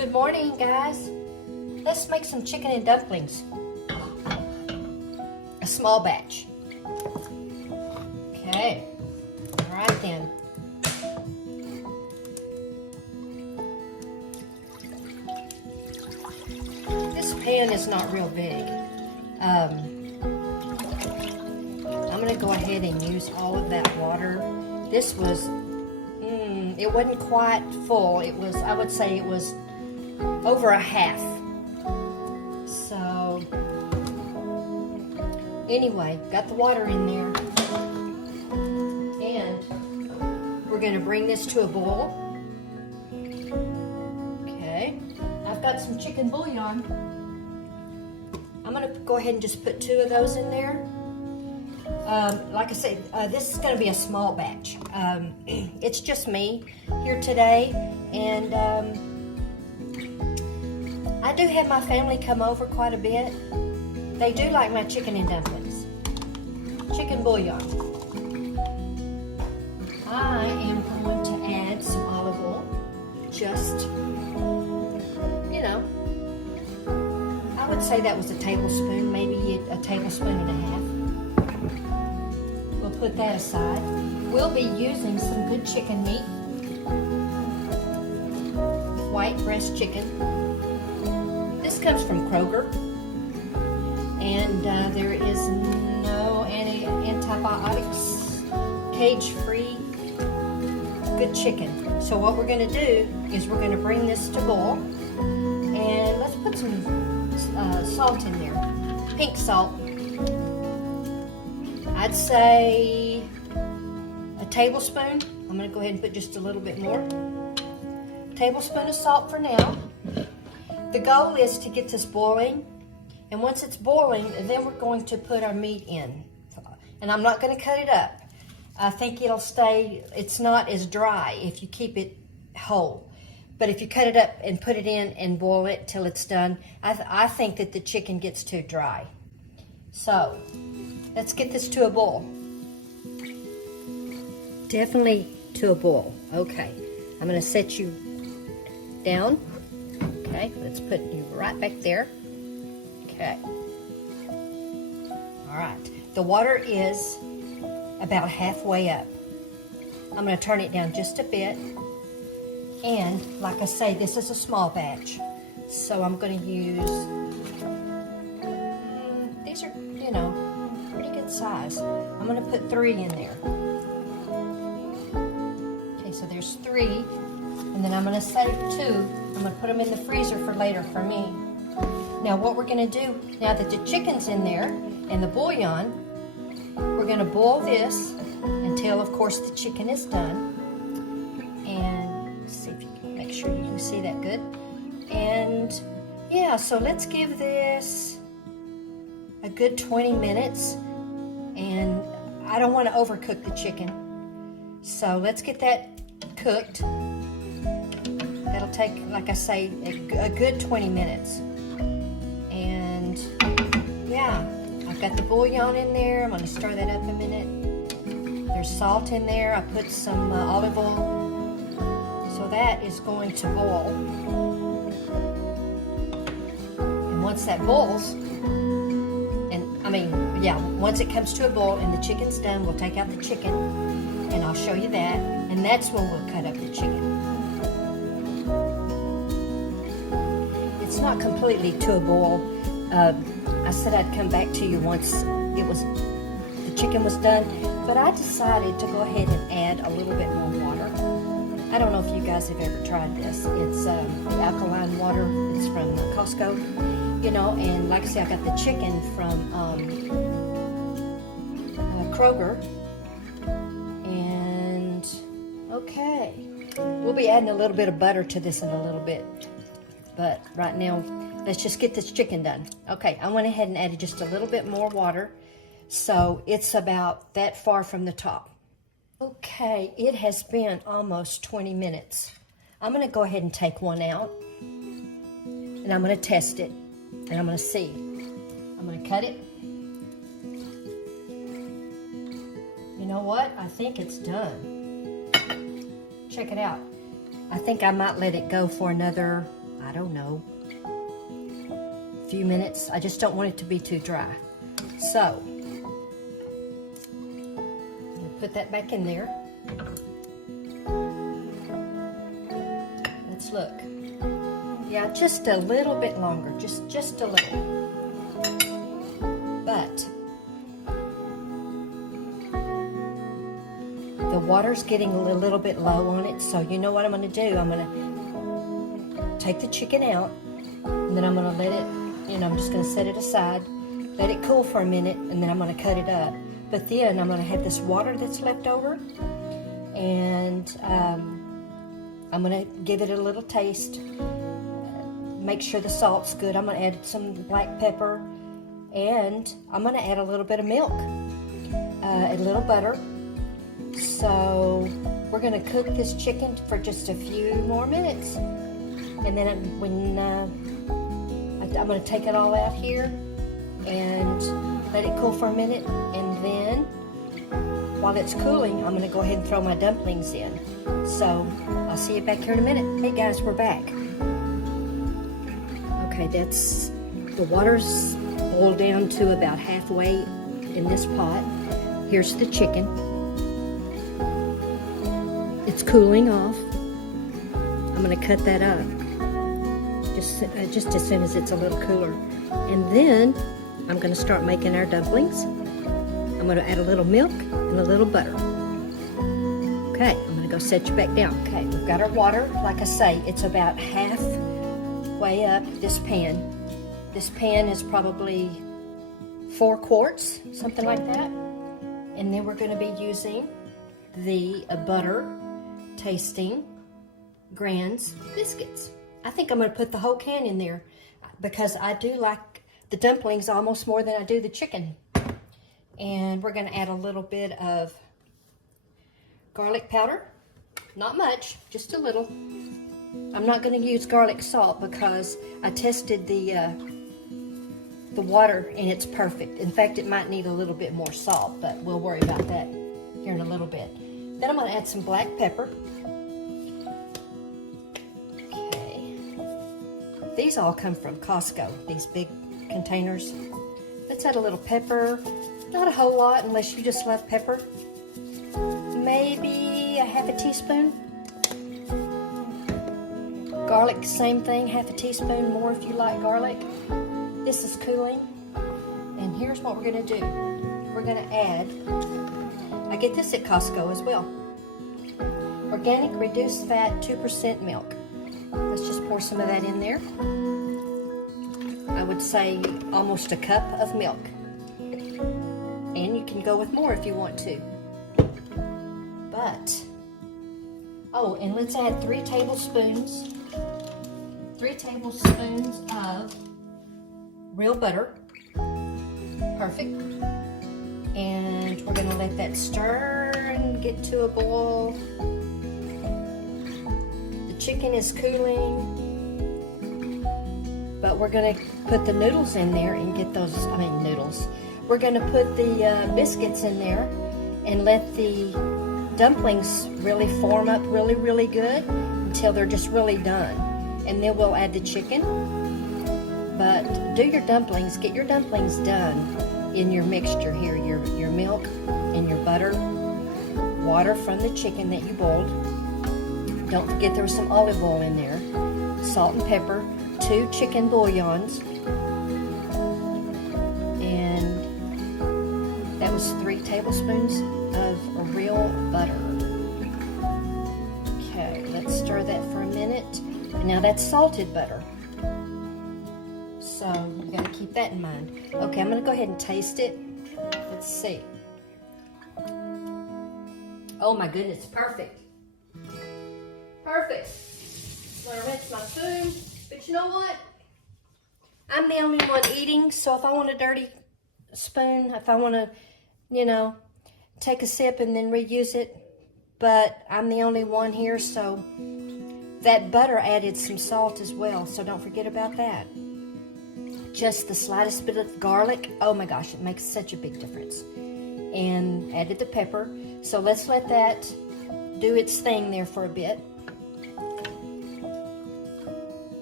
Good morning, guys. Let's make some chicken and dumplings. A small batch. Okay. All right then. This pan is not real big. I'm gonna go ahead and use all of that water. This was, it wasn't quite full. It was, I would say it was over a half. So, anyway, got the water in there. And we're gonna bring this to a boil. Okay, I've got some chicken bouillon. I'm gonna go ahead and just put 2 of those in there. Like I said, this is going to be a small batch. It's just me here today, and I do have my family come over quite a bit. They do like my chicken and dumplings. Chicken bouillon. I am going to add some olive oil. Just, you know, I would say that was a tablespoon, maybe a tablespoon and a half. We'll put that aside. We'll be using some good chicken meat. White breast chicken. This comes from Kroger. And there is no antibiotics. Cage-free. Good chicken. So what we're going to do is we're going to bring this to boil. And let's put some salt in there. Pink salt. I'd say a tablespoon. I'm going to go ahead and put just a little bit more. Tablespoon of salt for now. The goal is to get this boiling, and once it's boiling, then we're going to put our meat in. And I'm not going to cut it up. I think it'll stay, it's not as dry if you keep it whole. But if you cut it up and put it in and boil it till it's done, I think that the chicken gets too dry. So, let's get this to a boil. Definitely to a boil. Okay. I'm going to set you down. Okay. Let's put you right back there. Okay. All right. The water is about halfway up. I'm going to turn it down just a bit. And, like I say, this is a small batch. So I'm going to use, these are, you know, pretty good size. I'm going to put 3 in there. Okay, so there's 3, and then I'm going to save 2. I'm going to put them in the freezer for later for me. Now what we're going to do, now that the chicken's in there and the bouillon, we're going to boil this until, of course, the chicken is done. And see if you can make sure you can see that good. And yeah, so let's give this a good 20 minutes. And I don't want to overcook the chicken. So let's get that cooked. That'll take, like I say, a good 20 minutes. And yeah, I've got the bouillon in there. I'm going to stir that up a minute. There's salt in there. I put some olive oil. So that is going to boil. And once that boils, once it comes to a boil and the chicken's done, we'll take out the chicken, and I'll show you that, and that's when we'll cut up the chicken. It's not completely to a boil. I said I'd come back to you once the chicken was done, but I decided to go ahead and add a little bit more water. I don't know if you guys have ever tried this. It's the alkaline water. It's from Costco, you know, and like I say, I got the chicken from Kroger. And okay, we'll be adding a little bit of butter to this in a little bit, but right now let's just get this chicken done. Okay, I went ahead and added just a little bit more water, so it's about that far from the top. Okay, it has been almost 20 minutes. I'm going to go ahead and take one out, and I'm going to test it, and I'm going to see. I'm going to cut it. You know what? I think it's done. Check it out. I think I might let it go for another, I don't know, a few minutes. I just don't want it to be too dry. So, put that back in there. Let's look. Yeah, just a little bit longer, just a little. But the water's getting a little bit low on it, so you know what I'm going to do? I'm going to take the chicken out, and then I'm going to let it, I'm just going to set it aside, let it cool for a minute, and then I'm going to cut it up. But then I'm going to have this water that's left over, and I'm going to give it a little taste, make sure the salt's good. I'm going to add some black pepper, and I'm going to add a little bit of milk, a little butter. So we're going to cook this chicken for just a few more minutes, and then I'm going to take it all out here and let it cool for a minute, and then while it's cooling, I'm going to go ahead and throw my dumplings in. So I'll see you back here in a minute. Hey guys, we're back. Okay, the water's boiled down to about halfway in this pot. Here's the chicken. It's cooling off. I'm going to cut that up just as soon as it's a little cooler. And then I'm going to start making our dumplings. I'm going to add a little milk and a little butter. Okay, I'm going to go set you back down. Okay, we've got our water. Like I say, it's about halfway up this pan. This pan is probably 4 quarts, something like that. And then we're going to be using the butter tasting Grand's biscuits. I think I'm going to put the whole can in there because I do like the dumplings almost more than I do the chicken. And we're going to add a little bit of garlic powder. Not much, just a little. I'm not going to use garlic salt because I tested the water and it's perfect. In fact, it might need a little bit more salt, but we'll worry about that here in a little bit. Then I'm going to add some black pepper. Okay. These all come from Costco, these big containers. Let's add a little pepper. Not a whole lot unless you just love pepper. Maybe a half a teaspoon. Garlic, same thing, half a teaspoon more if you like garlic. This is cooling. And here's what we're going to do. We're going to add, I get this at Costco as well, organic reduced fat 2% milk. Let's just pour some of that in there. I would say almost a cup of milk. And you can go with more if you want to. But, oh, and let's add 3 tablespoons of real butter. Perfect. And we're gonna let that stir and get to a boil. The chicken is cooling, but we're gonna put the noodles in there and get those, noodles. We're gonna put the biscuits in there and let the dumplings really form up really, really good until they're just really done. And then we'll add the chicken. But do your dumplings, get your dumplings done in your mixture here, your milk and your butter, water from the chicken that you boiled. Don't forget there was some olive oil in there, salt and pepper, 2 chicken bouillons, and that was 3 tablespoons of real butter. Okay, let's stir that for a minute. And now that's salted butter. So you got to keep that in mind. Okay, I'm going to go ahead and taste it. Let's see. Oh my goodness, perfect. Perfect. I'm going to rinse my spoon. But you know what? I'm the only one eating, so if I want a dirty spoon, if I want to, take a sip and then reuse it, but I'm the only one here, so that butter added some salt as well, so don't forget about that. Just the slightest bit of garlic. Oh my gosh, it makes such a big difference. And added the pepper. So let's let that do its thing there for a bit.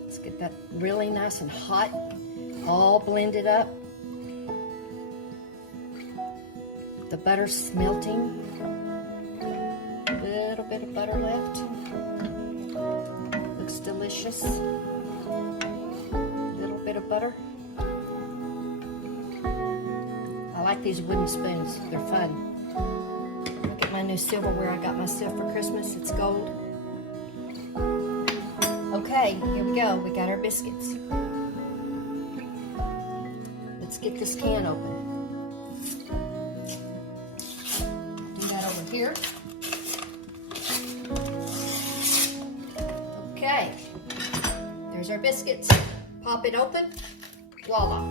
Let's get Got really nice and hot, all blended up. The butter's melting. A little bit of butter left. Looks delicious. A little bit of butter. I like these wooden spoons. They're fun. Look at my new silverware I got myself for Christmas. It's gold. Okay, here we go. We got our biscuits. Let's get this can open. Do that over here. Okay, there's our biscuits. Pop it open. Voila.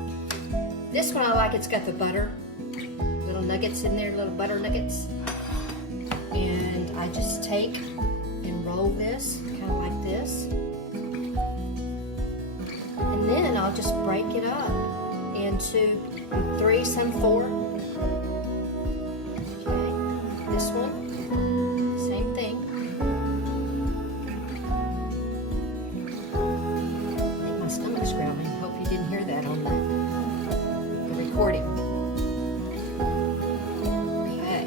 This one I like, it's got the butter. Little nuggets in there, little butter nuggets. And I just take and roll this, kind of like this. And then I'll just break it up into 3, some 4. Okay, this one, same thing. I think my stomach's growling. Hope you didn't hear that on the recording. Okay,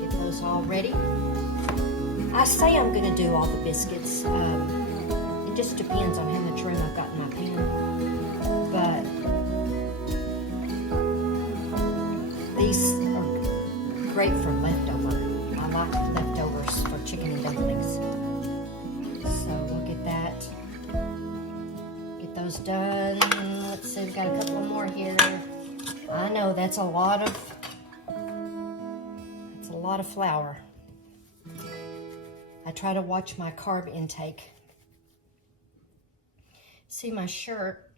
get those all ready. I say I'm going to do all the biscuits. It just depends on how much room I've got in my pan. But these are great for leftover. I like leftovers for chicken and dumplings. So we'll get that. Get those done. Let's see, we've got a couple more here. I know that's a lot of flour. I try to watch my carb intake. See my shirt,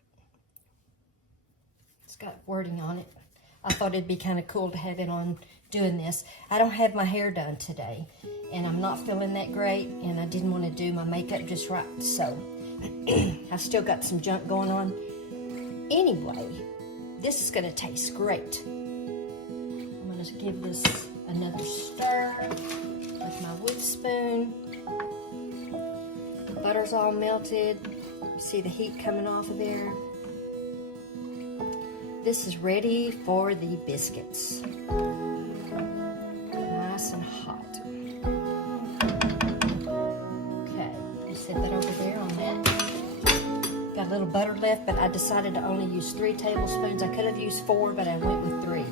it's got wording on it. I thought it'd be kind of cool to have it on doing this. I don't have my hair done today, and I'm not feeling that great, and I didn't want to do my makeup just right, so I've still got some junk going on. Anyway, this is gonna taste great. I'm gonna give this another stir with my wood spoon. The butter's all melted. You see the heat coming off of there. This is ready for the biscuits. Nice and hot. Okay, you set that over there on that. Got a little butter left, but I decided to only use 3 tablespoons. I could have used 4, but I went with 3.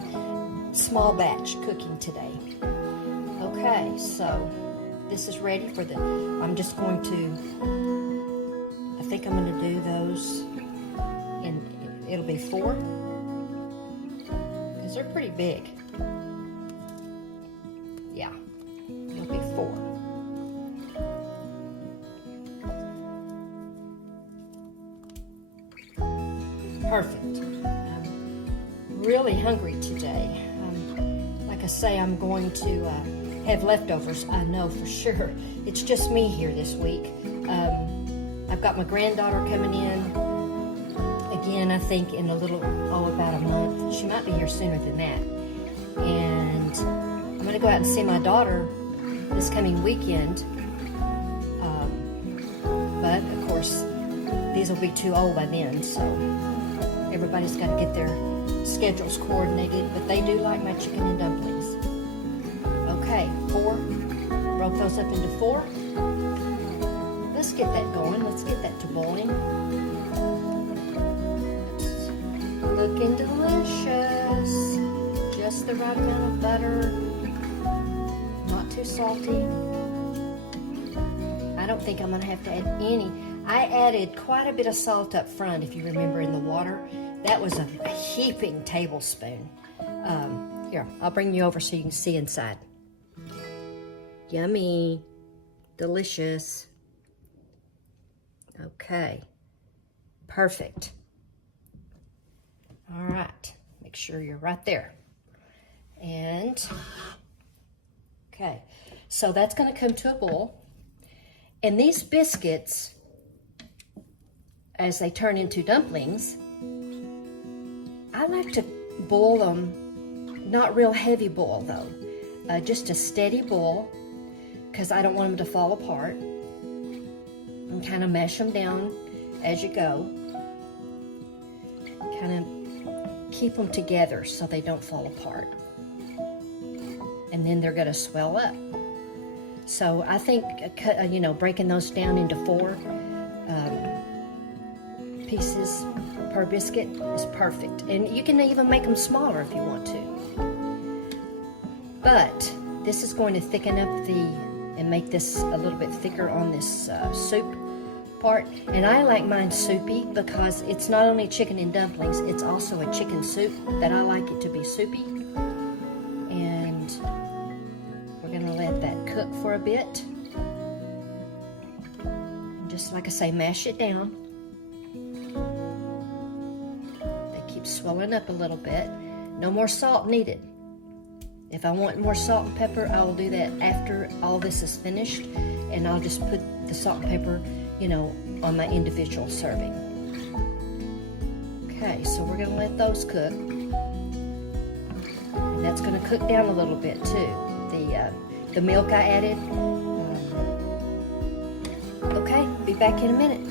Small batch cooking today. Okay, so this is ready for the, I'm just going to, I think I'm going to do those, and it'll be 4, because they're pretty big. Yeah, it'll be 4. Perfect. I'm really hungry today. Like I say, I'm going to have leftovers, I know for sure. It's just me here this week. I've got my granddaughter coming in again, I think in a little, about a month. She might be here sooner than that. And I'm gonna go out and see my daughter this coming weekend. But of course, these will be too old by then, so everybody's got to get their schedules coordinated, but they do like my chicken and dumplings. Okay, 4. Broke those up into 4. Let's get that going. Let's get that to boiling. It's looking delicious. Just the right amount of butter. Not too salty. I don't think I'm going to have to add any. I added quite a bit of salt up front, if you remember, in the water. That was a heaping tablespoon. Here, I'll bring you over so you can see inside. Yummy. Delicious. Okay. Perfect. All right. Make sure you're right there. And, okay. So that's going to come to a boil. And these biscuits, as they turn into dumplings, I like to boil them, not real heavy boil though, just a steady boil, because I don't want them to fall apart, and kind of mash them down as you go. Kind of keep them together so they don't fall apart. And then they're going to swell up. So I think, breaking those down into 4 pieces per biscuit is perfect. And you can even make them smaller if you want to. But this is going to thicken up and make this a little bit thicker on this soup part. And I like mine soupy because it's not only chicken and dumplings, it's also a chicken soup that I like it to be soupy. And we're gonna let that cook for a bit. Just like I say, mash it down. They keep swelling up a little bit. No more salt needed. If I want more salt and pepper, I will do that after all this is finished, and I'll just put the salt and pepper, on my individual serving. Okay, so we're gonna let those cook. And that's gonna cook down a little bit too. The milk I added. Okay, be back in a minute.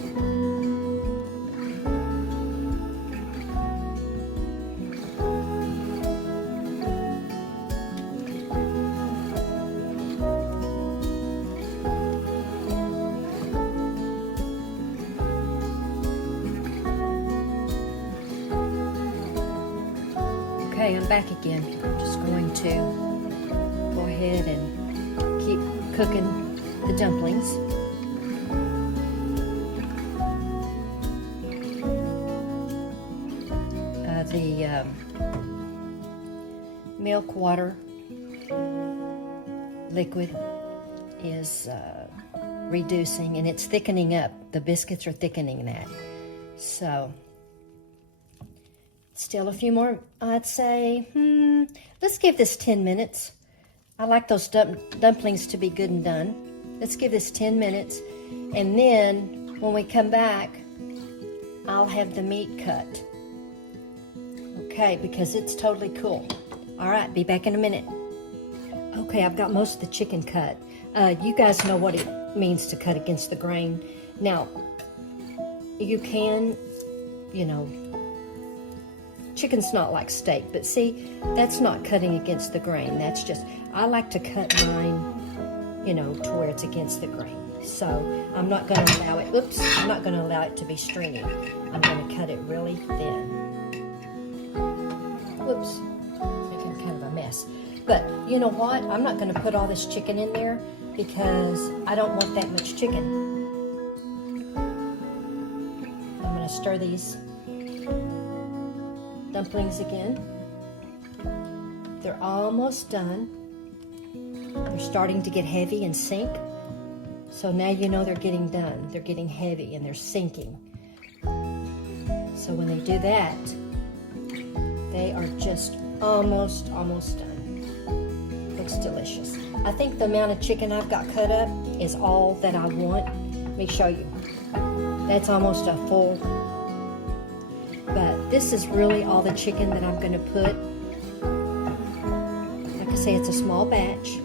Okay, I'm back again. I'm just going to go ahead and keep cooking the dumplings. The milk water liquid is reducing, and it's thickening up. The biscuits are thickening that. So still a few more, I'd say. Let's give this 10 minutes. I like those dumplings to be good and done. Let's give this 10 minutes, and then when we come back, I'll have the meat cut. Okay, because it's totally cool. All right, be back in a minute. Okay, I've got most of the chicken cut. You guys know what it means to cut against the grain. Now, you can, chicken's not like steak, but see, that's not cutting against the grain. That's just, I like to cut mine, to where it's against the grain. So I'm not going to allow it, I'm not going to allow it to be stringy. I'm going to cut it really thin. Whoops, making kind of a mess. But you know what? I'm not going to put all this chicken in there because I don't want that much chicken. I'm going to stir these dumplings again. They're almost done. They're starting to get heavy and sink. So now you know they're getting done. They're getting heavy and they're sinking. So when they do that, they are just almost done. Looks delicious. I think the amount of chicken I've got cut up is all that I want. Let me show you. That's almost a full. But this is really all the chicken that I'm going to put. Like I say, it's a small batch.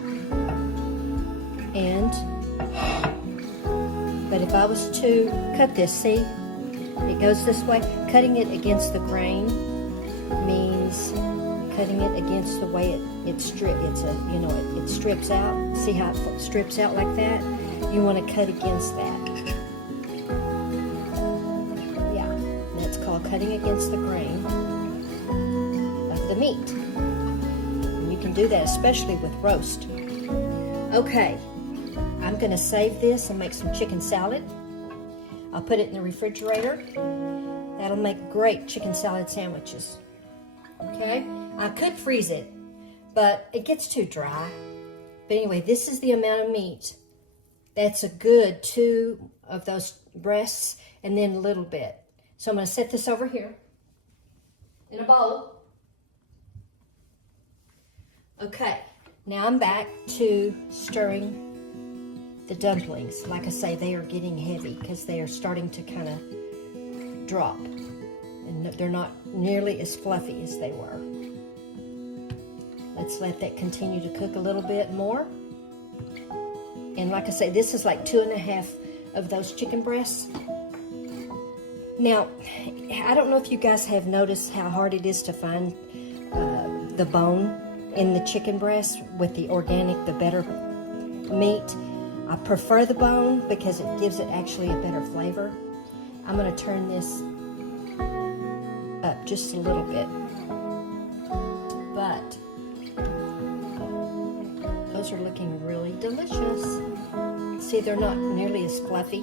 But if I was to cut this, see, it goes this way. Cutting it against the grain means cutting it against the way it strips out. See how it strips out like that? You want to cut against that. Yeah, that's called cutting against the grain of the meat. And you can do that especially with roast. Okay, I'm going to save this and make some chicken salad. I'll put it in the refrigerator. That'll make great chicken salad sandwiches. Okay, I could freeze it, but it gets too dry. But anyway, this is the amount of meat. That's a good 2 of those breasts and then a little bit. So I'm going to set this over here in a bowl. Okay, now I'm back to stirring the dumplings. Like I say, they are getting heavy because they are starting to kind of drop. And they're not nearly as fluffy as they were. Let's let that continue to cook a little bit more. And like I say, this is like 2.5 of those chicken breasts. Now, I don't know if you guys have noticed how hard it is to find the bone in the chicken breast with the organic, the better meat. I prefer the bone because it gives it actually a better flavor. I'm going to turn this up just a little bit. But those are looking really delicious. See, they're not nearly as fluffy.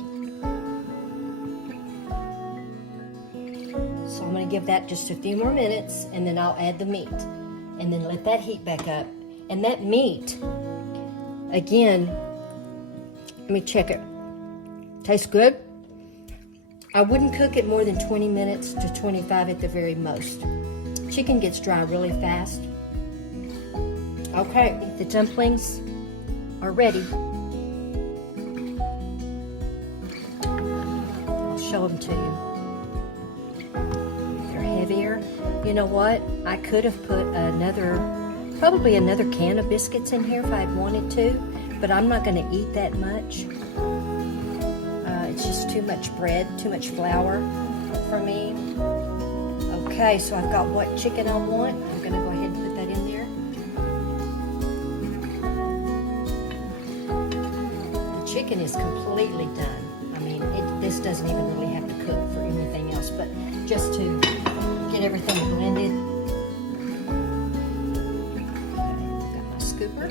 So I'm going to give that just a few more minutes, and then I'll add the meat. And then let that heat back up. And that meat, again, let me check it. Tastes good. I wouldn't cook it more than 20 minutes to 25 at the very most. Chicken gets dry really fast. Okay, the dumplings are ready. I'll show them to you. They're heavier. You know what? I could have put probably another can of biscuits in here if I'd wanted to, but I'm not going to eat that much. It's just too much bread, too much flour for me. Okay, so I've got what chicken I want. I'm going to go ahead and put that in there. The chicken is completely done. I mean, this doesn't even really have to cook for anything else, but just to get everything blended. Okay, got my scooper.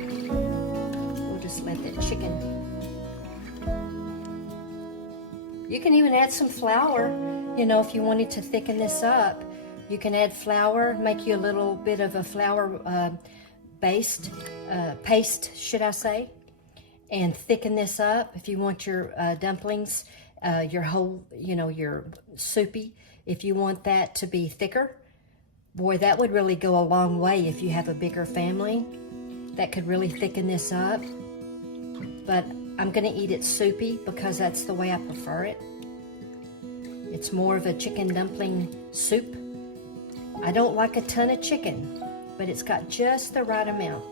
We'll just let that chicken. You can even add some flour, you know, if you wanted to thicken this up. You can add flour, make you a little bit of a flour paste, should I say, and thicken this up. If you want your dumplings, your whole, you know, your soupy, if you want that to be thicker, boy, that would really go a long way if you have a bigger family. That could really thicken this up. But I'm going to eat it soupy because that's the way I prefer it. It's more of a chicken dumpling soup. I don't like a ton of chicken, but it's got just the right amount.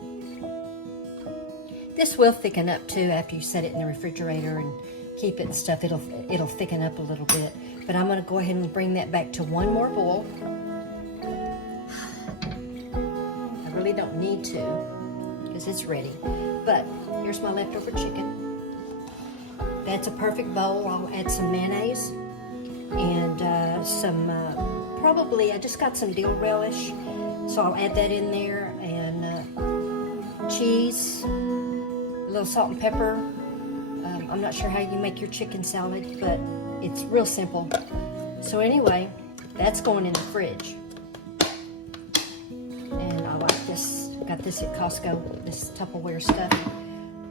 This will thicken up too after you set it in the refrigerator and keep it and stuff. It'll thicken up a little bit. But I'm going to go ahead and bring that back to one more boil. I really don't need to because it's ready. But here's my leftover chicken. That's a perfect bowl. I'll add some mayonnaise and some, probably, I just got some dill relish, so I'll add that in there, and cheese, a little salt and pepper. I'm not sure how you make your chicken salad, but it's real simple. So anyway, that's going in the fridge. And I like this. Got this at Costco, this Tupperware stuff.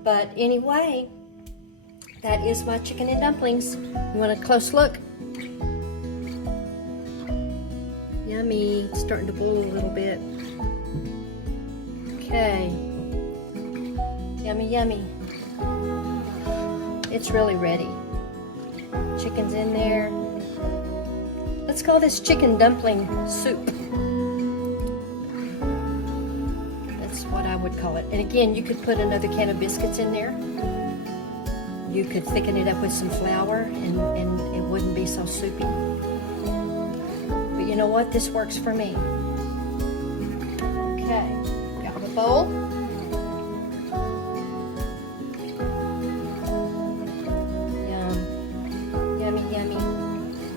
But anyway, that is my chicken and dumplings. You want a close look? Yummy. It's starting to boil a little bit. Okay. Yummy, yummy. It's really ready. Chicken's in there. Let's call this chicken dumpling soup. That's what I would call it. And again, you could put another can of biscuits in there. You could thicken it up with some flour and it wouldn't be so soupy. But you know what? This works for me. Okay, got the bowl. Yum. Yummy, yummy.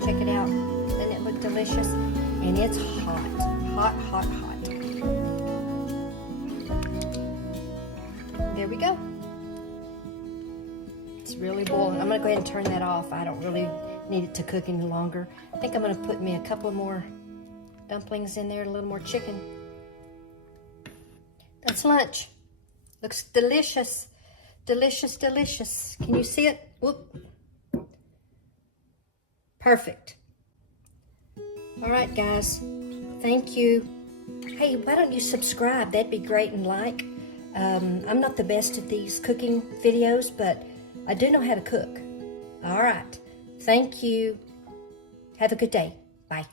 Check it out. Doesn't it look delicious? And it's hot. Hot, hot, hot. There we go. It's really boiling. I'm going to go ahead and turn that off. I don't really need it to cook any longer. I think I'm going to put me a couple more dumplings in there, a little more chicken. That's lunch. Looks delicious. Delicious, delicious. Can you see it? Whoop. Perfect. All right, guys. Thank you. Hey, why don't you subscribe? That'd be great, and like. I'm not the best at these cooking videos, but I do know how to cook. All right. Thank you. Have a good day. Bye.